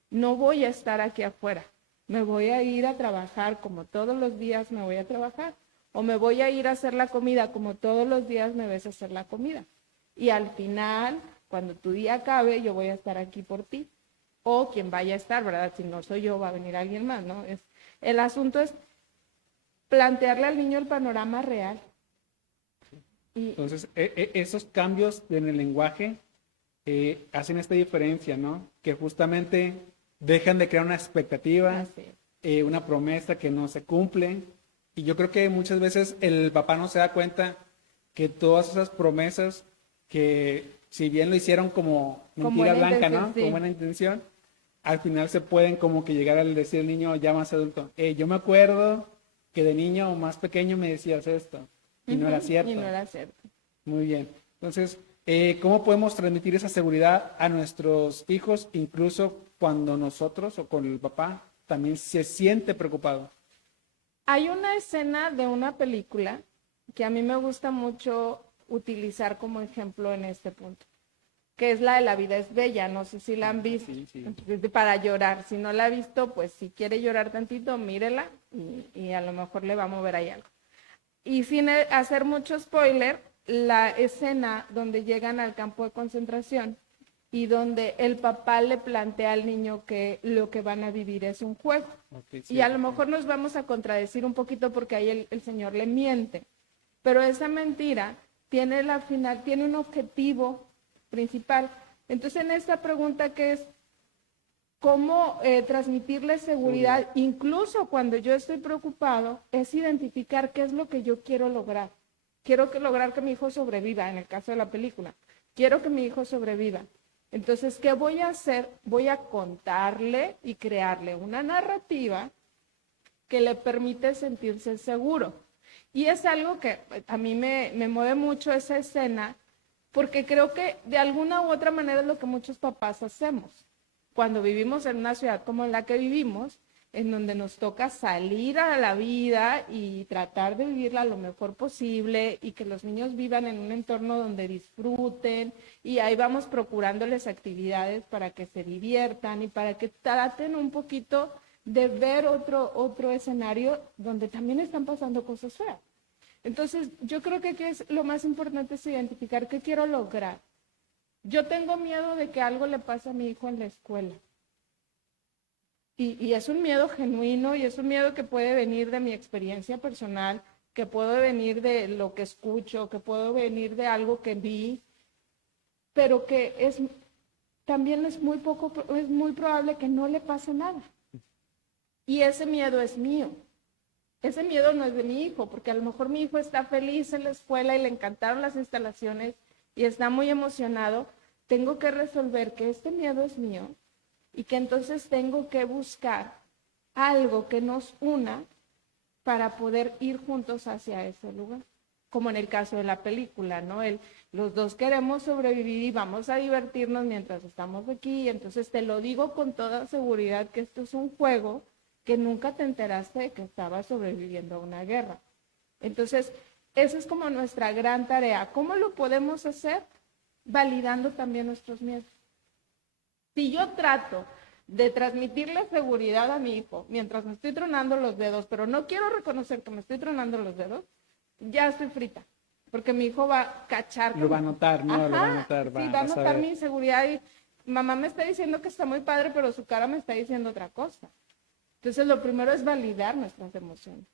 No voy a estar aquí afuera. Me voy a ir a trabajar como todos los días me voy a trabajar. O me voy a ir a hacer la comida como todos los días me ves a hacer la comida. Y al final, cuando tu día acabe, yo voy a estar aquí por ti. O quien vaya a estar, ¿verdad? Si no soy yo, va a venir alguien más, ¿no? El asunto es plantearle al niño el panorama real. Entonces, esos cambios en el lenguaje hacen esta diferencia, ¿no? Que justamente dejan de crear una expectativa, una promesa que no se cumple. Y yo creo que muchas veces el papá no se da cuenta que todas esas promesas que si bien lo hicieron como mentira blanca, ¿no? Sí. Con buena intención, al final se pueden como que llegar al decir el niño ya más adulto, yo me acuerdo que de niño o más pequeño me decías esto, y no era cierto. Y no era cierto. Muy bien. Entonces, ¿cómo podemos transmitir esa seguridad a nuestros hijos, incluso cuando nosotros o con el papá también se siente preocupado? Hay una escena de una película que a mí me gusta mucho utilizar como ejemplo en este punto, que es la de La vida es bella. No sé si la han visto. Sí. Para llorar. Si no la ha visto, pues si quiere llorar tantito, mírela y a lo mejor le va a mover ahí algo. Y sin hacer mucho spoiler, la escena donde llegan al campo de concentración y donde el papá le plantea al niño que lo que van a vivir es un juego. Y a lo mejor nos vamos a contradecir un poquito porque ahí el señor le miente. Pero esa mentira tiene un objetivo principal. Entonces, en esta pregunta que es cómo transmitirle seguridad, incluso cuando yo estoy preocupado, es identificar qué es lo que yo quiero lograr. Quiero lograr que mi hijo sobreviva, en el caso de la película. Quiero que mi hijo sobreviva. Entonces, ¿qué voy a hacer? Voy a contarle y crearle una narrativa que le permite sentirse seguro. Y es algo que a mí me mueve mucho esa escena, porque creo que de alguna u otra manera es lo que muchos papás hacemos. Cuando vivimos en una ciudad como la que vivimos, en donde nos toca salir a la vida y tratar de vivirla lo mejor posible y que los niños vivan en un entorno donde disfruten, y ahí vamos procurándoles actividades para que se diviertan y para que traten un poquito de ver otro escenario donde también están pasando cosas feas. Entonces, yo creo que aquí lo más importante es identificar qué quiero lograr. Yo tengo miedo de que algo le pase a mi hijo en la escuela. Y es un miedo genuino y es un miedo que puede venir de mi experiencia personal, que puede venir de lo que escucho, que puede venir de algo que vi, pero que también es muy probable que no le pase nada. Y ese miedo es mío. Ese miedo no es de mi hijo, porque a lo mejor mi hijo está feliz en la escuela y le encantaron las instalaciones y está muy emocionado. Tengo que resolver que este miedo es mío y que entonces tengo que buscar algo que nos una para poder ir juntos hacia ese lugar. Como en el caso de la película, ¿no? Los dos queremos sobrevivir y vamos a divertirnos mientras estamos aquí. Entonces te lo digo con toda seguridad que esto es un juego que nunca te enteraste de que estabas sobreviviendo a una guerra. Entonces, esa es como nuestra gran tarea. ¿Cómo lo podemos hacer? Validando también nuestros miedos. Si yo trato de transmitirle seguridad a mi hijo mientras me estoy tronando los dedos, pero no quiero reconocer que me estoy tronando los dedos, ya estoy frita, porque mi hijo va a cachar. Lo va a notar, ¿no? Ajá, Lo va a notar. sí, va a notar mi inseguridad y mamá me está diciendo que está muy padre, pero su cara me está diciendo otra cosa. Entonces, lo primero es validar nuestras emociones.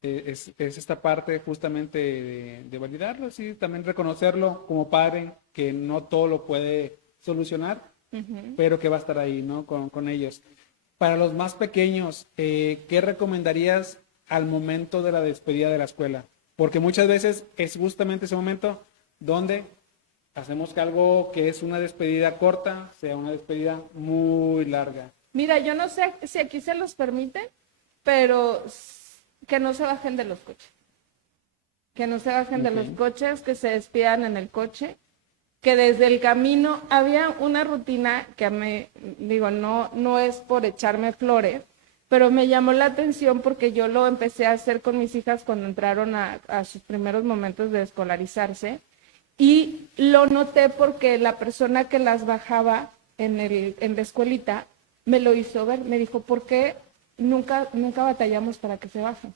Es esta parte justamente de validarlo, sí, también reconocerlo como padre, que no todo lo puede solucionar, pero que va a estar ahí, ¿no? Con ellos. Para los más pequeños, ¿qué recomendarías al momento de la despedida de la escuela? Porque muchas veces es justamente ese momento donde hacemos que algo que es una despedida corta sea una despedida muy larga. Mira, yo no sé si aquí se los permite, pero que no se bajen de los coches. Que no se bajen de los coches, que se despidan en el coche, que desde el camino había una rutina que me digo, no es por echarme flores, pero me llamó la atención porque yo lo empecé a hacer con mis hijas cuando entraron a sus primeros momentos de escolarizarse y lo noté porque la persona que las bajaba en la escuelita me lo hizo ver, me dijo, ¿por qué nunca batallamos para que se bajen?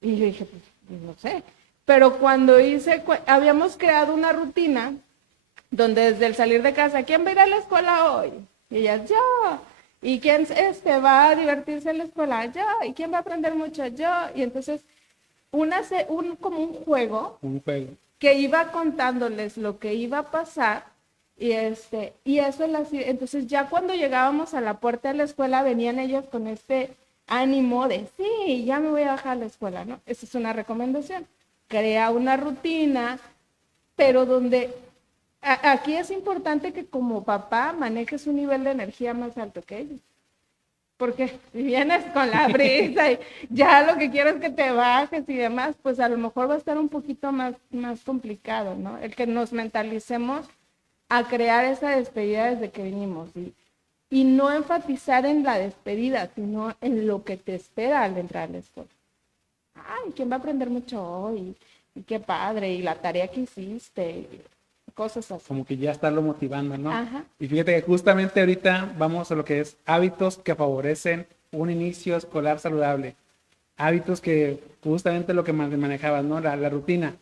Y yo dije, pues no sé, pero cuando habíamos creado una rutina donde desde el salir de casa, ¿quién va a ir a la escuela hoy? Y ellas, yo. ¿Y quién va a divertirse en la escuela? Yo. ¿Y quién va a aprender mucho? Yo. Y entonces, como un juego que iba contándoles lo que iba a pasar. Y eso, entonces ya cuando llegábamos a la puerta de la escuela, venían ellos con este ánimo de, sí, ya me voy a bajar a la escuela, ¿no? Esa es una recomendación. Crea una rutina, pero donde... Aquí es importante que como papá manejes un nivel de energía más alto que ellos. Porque si vienes con la brisa y ya lo que quieres es que te bajes y demás, pues a lo mejor va a estar un poquito más complicado, ¿no? El que nos mentalicemos a crear esa despedida desde que vinimos y no enfatizar en la despedida, sino en lo que te espera al entrar a la escuela. Ay, ¿quién va a aprender mucho hoy? Y qué padre, y la tarea que hiciste, cosas así. Como que ya estarlo motivando, ¿no? Ajá. Y fíjate que justamente ahorita vamos a lo que es hábitos que favorecen un inicio escolar saludable. Hábitos que justamente lo que manejabas, ¿no? La rutina.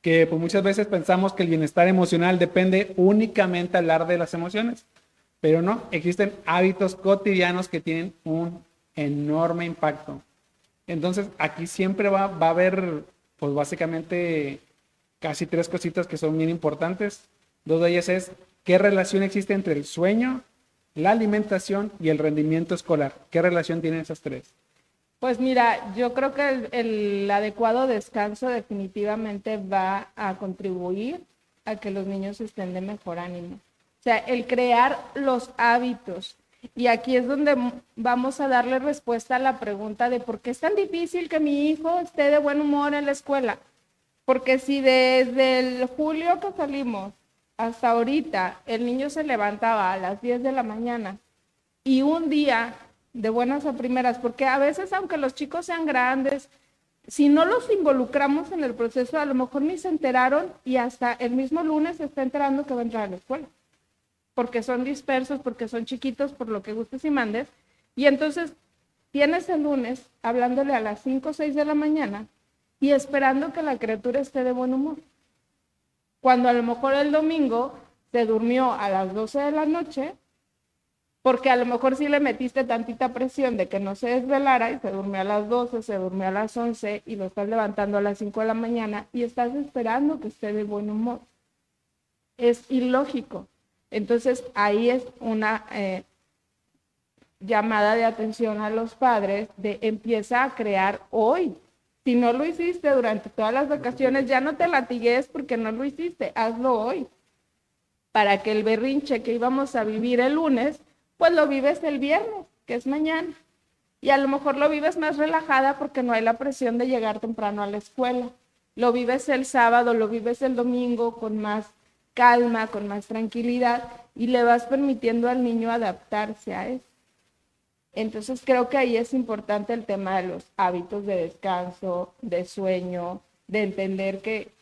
Que pues muchas veces pensamos que el bienestar emocional depende únicamente al hablar de las emociones, pero no, existen hábitos cotidianos que tienen un enorme impacto. Entonces, aquí siempre va a haber, pues básicamente, casi 3 cositas que son bien importantes. 2 de ellas es, ¿qué relación existe entre el sueño, la alimentación y el rendimiento escolar? ¿Qué relación tienen esas 3? Pues mira, yo creo que el adecuado descanso definitivamente va a contribuir a que los niños estén de mejor ánimo. O sea, el crear los hábitos. Y aquí es donde vamos a darle respuesta a la pregunta de por qué es tan difícil que mi hijo esté de buen humor en la escuela. Porque si desde el julio que salimos hasta ahorita el niño se levantaba a las 10 de la mañana y un día de buenas a primeras, porque a veces aunque los chicos sean grandes, si no los involucramos en el proceso, a lo mejor ni se enteraron y hasta el mismo lunes se está enterando que va a entrar a la escuela, porque son dispersos, porque son chiquitos, por lo que gustes y mandes, y entonces tienes el lunes hablándole a las 5 o 6 de la mañana y esperando que la criatura esté de buen humor, cuando a lo mejor el domingo se durmió a las 12 de la noche, porque a lo mejor sí le metiste tantita presión de que no se desvelara y se durmió a las 12, se durmió a las 11 y lo estás levantando a las 5 de la mañana y estás esperando que esté de buen humor. Es ilógico. Entonces, ahí es una llamada de atención a los padres de empieza a crear hoy. Si no lo hiciste durante todas las vacaciones, ya no te latigues porque no lo hiciste, hazlo hoy. Para que el berrinche que íbamos a vivir el lunes, pues lo vives el viernes, que es mañana. Y a lo mejor lo vives más relajada porque no hay la presión de llegar temprano a la escuela. Lo vives el sábado, lo vives el domingo con más calma, con más tranquilidad y le vas permitiendo al niño adaptarse a eso. Entonces creo que ahí es importante el tema de los hábitos de descanso, de sueño, de entender que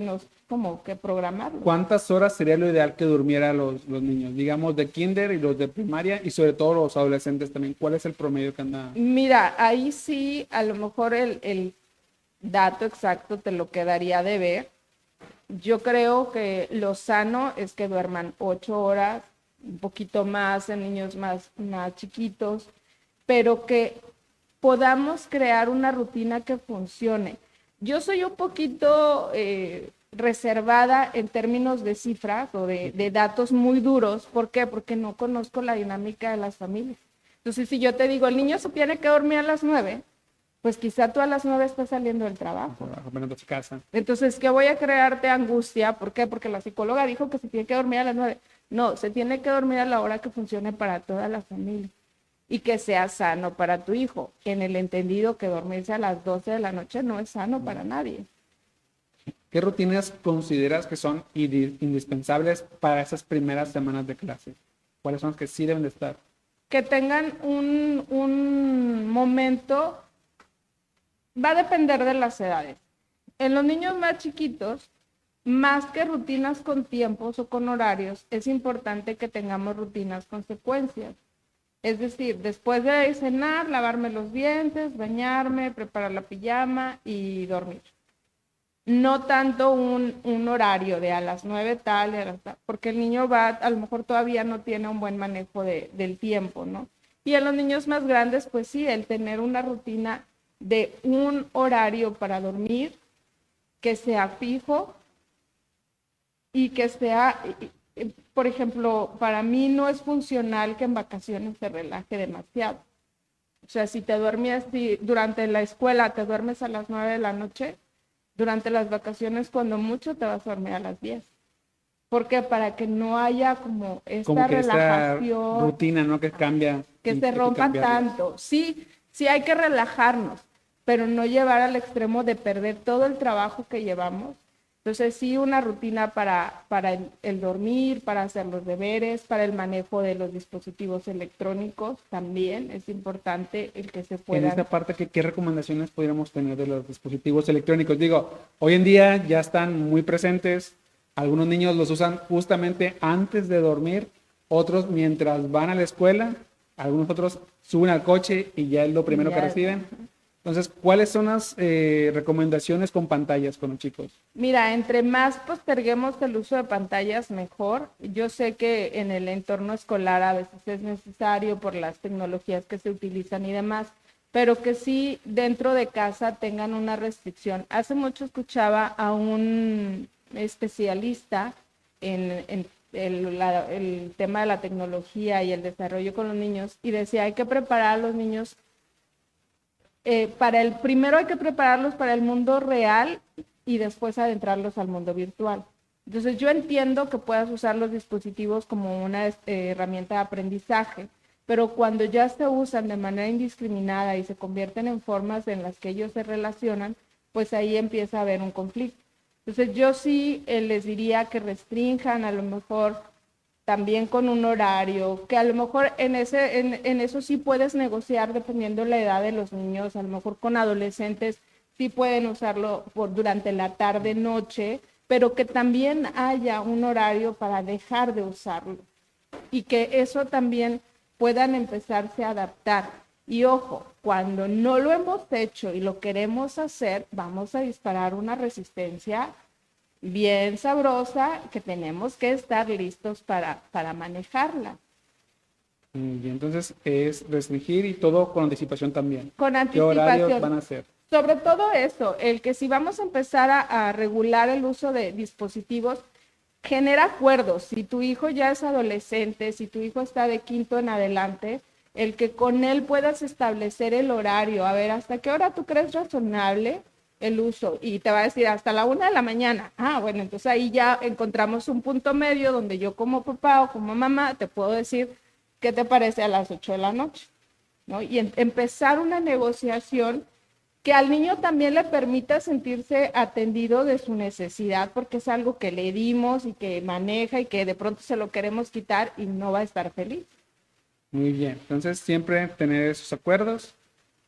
nos como que programarlo. ¿Cuántas horas sería lo ideal que durmieran los niños? Digamos de kinder y los de primaria y sobre todo los adolescentes también. ¿Cuál es el promedio que anda? Mira, ahí sí, a lo mejor el dato exacto te lo quedaría de ver. Yo creo que lo sano es que duerman 8 horas, un poquito más en niños más chiquitos, pero que podamos crear una rutina que funcione. Yo soy un poquito reservada en términos de cifras o de datos muy duros. ¿Por qué? Porque no conozco la dinámica de las familias. Entonces, si yo te digo, el niño se tiene que dormir a las 9, pues quizá tú a las 9 estás saliendo del trabajo. Apenas a casa. Entonces, ¿qué voy a crearte angustia? ¿Por qué? Porque la psicóloga dijo que se tiene que dormir a las 9. No, se tiene que dormir a la hora que funcione para toda la familia y que sea sano para tu hijo, en el entendido que dormirse a las 12 de la noche no es sano para nadie. ¿Qué rutinas consideras que son indispensables para esas primeras semanas de clase? ¿Cuáles son las que sí deben de estar? Que tengan un momento, va a depender de las edades. En los niños más chiquitos, más que rutinas con tiempos o con horarios, es importante que tengamos rutinas con secuencias. Es decir, después de cenar, lavarme los dientes, bañarme, preparar la pijama y dormir. No tanto un horario de a las 9 tal, porque el niño a lo mejor todavía no tiene un buen manejo del tiempo, ¿no? Y en los niños más grandes, pues sí, el tener una rutina de un horario para dormir, que sea fijo y que sea, por ejemplo, para mí no es funcional que en vacaciones se relaje demasiado. O sea, si durante la escuela te duermes a las 9 de la noche, durante las vacaciones, cuando mucho, te vas a dormir a las 10. ¿Por qué? Para que no haya como esta relajación. Esta rutina, ¿no? Que cambia. Que se rompa tanto. Sí, sí hay que relajarnos, pero no llevar al extremo de perder todo el trabajo que llevamos. Entonces, sí, una rutina para el dormir, para hacer los deberes, para el manejo de los dispositivos electrónicos, también es importante el que se pueda. En esta parte, ¿qué recomendaciones podríamos tener de los dispositivos electrónicos? Digo, hoy en día ya están muy presentes, algunos niños los usan justamente antes de dormir, otros mientras van a la escuela, algunos otros suben al coche y ya es lo primero que reciben. Entonces, ¿cuáles son las recomendaciones con pantallas con los chicos? Mira, entre más posterguemos el uso de pantallas, mejor. Yo sé que en el entorno escolar a veces es necesario por las tecnologías que se utilizan y demás, pero que sí dentro de casa tengan una restricción. Hace mucho escuchaba a un especialista en el tema de la tecnología y el desarrollo con los niños y decía, hay que preparar a los niños primero hay que prepararlos para el mundo real y después adentrarlos al mundo virtual. Entonces yo entiendo que puedas usar los dispositivos como una herramienta de aprendizaje, pero cuando ya se usan de manera indiscriminada y se convierten en formas en las que ellos se relacionan, pues ahí empieza a haber un conflicto. Entonces yo sí les diría que restrinjan a lo mejor también con un horario, que a lo mejor en eso sí puedes negociar dependiendo de la edad de los niños, a lo mejor con adolescentes sí pueden usarlo durante la tarde, noche, pero que también haya un horario para dejar de usarlo y que eso también puedan empezarse a adaptar. Y ojo, cuando no lo hemos hecho y lo queremos hacer, vamos a disparar una resistencia bien sabrosa que tenemos que estar listos para manejarla. Y entonces es restringir y todo con anticipación también. Con anticipación. ¿Qué horarios van a hacer? Sobre todo eso, el que si vamos a empezar a regular el uso de dispositivos, genera acuerdos. Si tu hijo ya es adolescente, si tu hijo está de quinto en adelante, el que con él puedas establecer el horario, a ver, ¿hasta qué hora tú crees razonable el uso? Y te va a decir, hasta la 1 de la mañana. Ah, bueno, entonces ahí ya encontramos un punto medio donde yo como papá o como mamá te puedo decir, ¿qué te parece a las 8 de la noche? ¿No? Y empezar una negociación que al niño también le permita sentirse atendido de su necesidad, porque es algo que le dimos y que maneja y que de pronto se lo queremos quitar y no va a estar feliz. Muy bien, entonces siempre tener esos acuerdos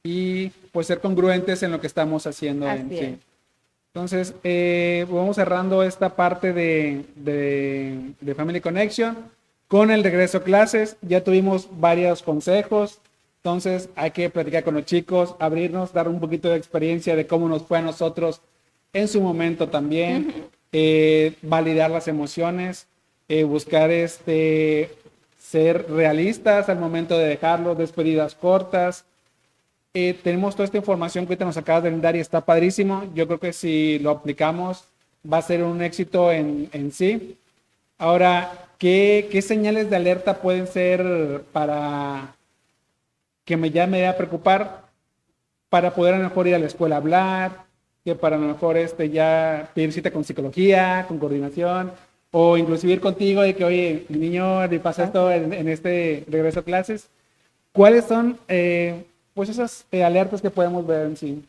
y pues ser congruentes en lo que estamos haciendo. Así es. Entonces, vamos cerrando esta parte de Family Connection con el regreso a clases. Ya tuvimos varios consejos, entonces hay que platicar con los chicos, abrirnos, dar un poquito de experiencia de cómo nos fue a nosotros en su momento también, validar las emociones, buscar ser realistas al momento de dejarlos, despedidas cortas. Tenemos toda esta información que ahorita nos acabas de brindar y está padrísimo. Yo creo que si lo aplicamos va a ser un éxito en sí. Ahora, ¿qué señales de alerta pueden ser para que ya me dé a preocupar para poder a lo mejor ir a la escuela a hablar, que para a lo mejor ya pedir cita con psicología, con coordinación, o inclusive ir contigo de que, oye, mi niño le pasa esto en este regreso a clases? ¿Cuáles son pues esas alertas que podemos ver en sí?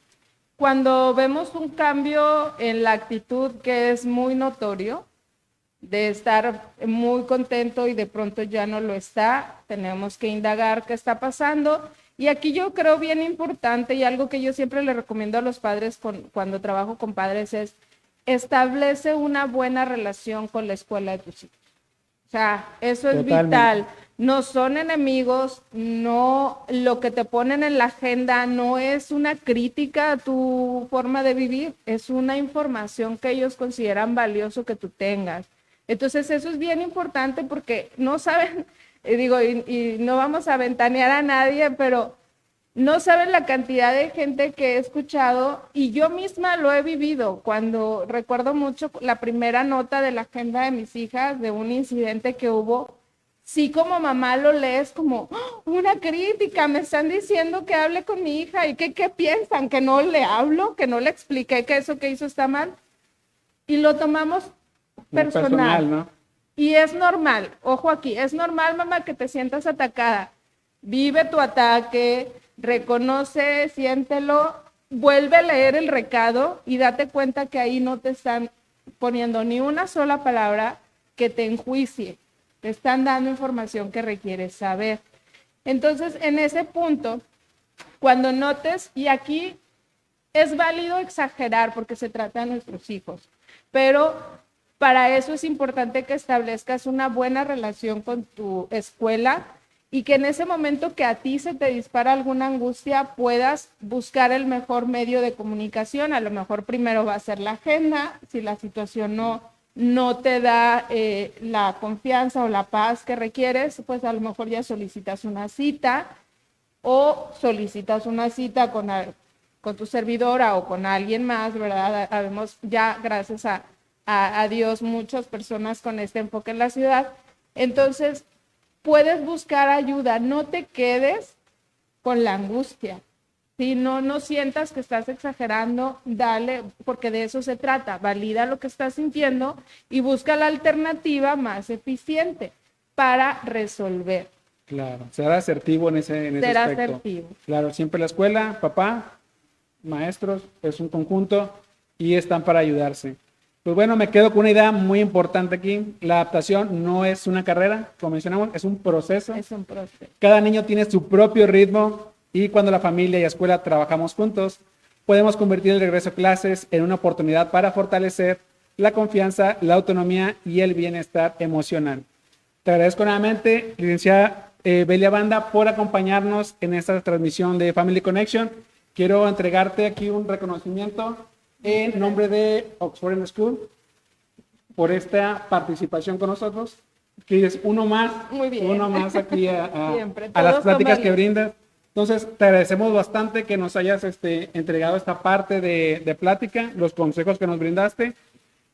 Cuando vemos un cambio en la actitud que es muy notorio, de estar muy contento y de pronto ya no lo está, tenemos que indagar qué está pasando. Y aquí yo creo bien importante y algo que yo siempre le recomiendo a los padres cuando trabajo con padres es establece una buena relación con la escuela de tus hijos. O sea, eso es Totalmente vital. No son enemigos, no, lo que te ponen en la agenda no es una crítica a tu forma de vivir, es una información que ellos consideran valioso que tú tengas. Entonces eso es bien importante porque no saben, y no vamos a ventanear a nadie, pero no saben la cantidad de gente que he escuchado y yo misma lo he vivido. Cuando recuerdo mucho la primera nota de la agenda de mis hijas de un incidente que hubo, sí, como mamá lo lees como una crítica, me están diciendo que hable con mi hija y ¿qué piensan? ¿Que no le hablo? ¿Que no le expliqué que eso que hizo está mal? Y lo tomamos personal, ¿no? Y es normal, ojo aquí, es normal, mamá, que te sientas atacada. Vive tu ataque, reconoce, siéntelo, vuelve a leer el recado y date cuenta que ahí no te están poniendo ni una sola palabra que te enjuicie. Te están dando información que requieres saber. Entonces, en ese punto, cuando notes, y aquí es válido exagerar porque se trata de nuestros hijos, pero para eso es importante que establezcas una buena relación con tu escuela y que en ese momento que a ti se te dispara alguna angustia puedas buscar el mejor medio de comunicación. A lo mejor primero va a ser la agenda, si la situación no te da la confianza o la paz que requieres, pues a lo mejor ya solicitas una cita o solicitas una cita con tu servidora o con alguien más, ¿verdad? Habemos ya, gracias a Dios, muchas personas con este enfoque en la ciudad. Entonces, puedes buscar ayuda, no te quedes con la angustia. Si no sientas que estás exagerando, dale, porque de eso se trata. Valida lo que estás sintiendo y busca la alternativa más eficiente para resolver. Claro, ser asertivo en ese Ser aspecto. asertivo. Claro, siempre la escuela, papá, maestros, es un conjunto y están para ayudarse. Pues bueno, me quedo con una idea muy importante aquí. La adaptación no es una carrera, como mencionamos, es un proceso. Es un proceso. Cada niño tiene su propio ritmo y cuando la familia y la escuela trabajamos juntos, podemos convertir el regreso a clases en una oportunidad para fortalecer la confianza, la autonomía y el bienestar emocional. Te agradezco nuevamente, licenciada Belia Banda, por acompañarnos en esta transmisión de Family Connection. Quiero entregarte aquí un reconocimiento en nombre de Oxford School por esta participación con nosotros, que es uno más aquí a las pláticas que brindas. Entonces, te agradecemos bastante que nos hayas entregado esta parte de plática, los consejos que nos brindaste.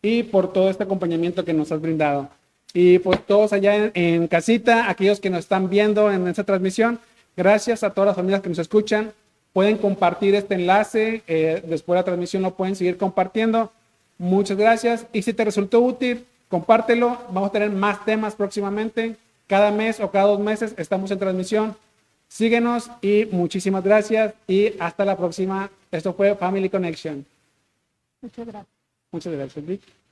y por todo este acompañamiento que nos has brindado. Y pues todos allá en casita, aquellos que nos están viendo en esta transmisión, gracias a todas las familias que nos escuchan. Pueden compartir este enlace, después de la transmisión lo pueden seguir compartiendo. Muchas gracias. Y si te resultó útil, compártelo. Vamos a tener más temas próximamente. Cada mes o cada 2 meses estamos en transmisión. Síguenos y muchísimas gracias. Y hasta la próxima. Esto fue Family Connection. Muchas gracias. Muchas gracias, Vic.